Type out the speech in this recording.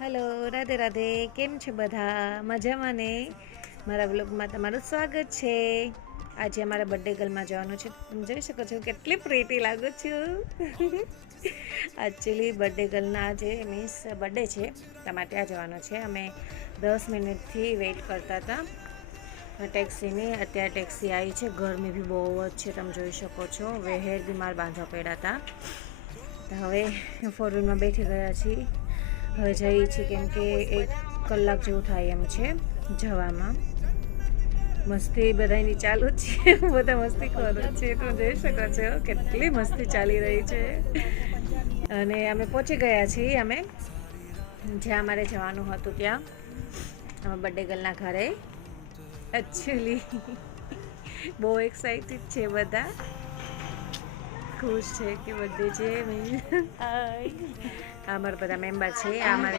Hello, Radhe Radhe. કેમ છે બધા? મજામાં ને? મારા વ્લોગમાં તમારું સ્વાગત છે. આજે અમારા બર્થડે ગર્લમાં જવાનું છે. તમે જોઈ શકો છો કેટલી પ્રીટી લાગુ છું. એકચ્યુઅલી બર્થડે ગર્લના આજે મીન્સ બર્થડે છે, તમારે ત્યાં જવાનું છે. અમે 10 મિનિટથી વેઇટ કરતા હતા ટેક્સીની. અત્યારે ટેક્સી આવી છે. ગરમી બી બહુ જ છે, તમે જોઈ શકો છો. હેર બી મારે બાંધવા પડ્યા હતા. તો હવે ફોર વ્હીલમાં બેઠી ગયા છીએ. હવે જઈએ છીએ કેમ કે 1 કલાક જેવું થાય એમ છે જવામાં. મસ્તી બધાની ચાલુ છે. બધા મસ્તી કરો છે, તમે જોઈ શકો છો કેટલી મસ્તી ચાલી રહી છે. અને અમે પહોંચી ગયા છીએ જ્યાં અમારે જવાનું હતું ત્યાં, અમે બર્થડે ગર્લના ઘરે. એકચ્યુઅલી બહુ એક્સાઇટેડ છે બધા, ખુશ છે કે બર્થડે છે. અમારા બધા મેમ્બર છે. અમારે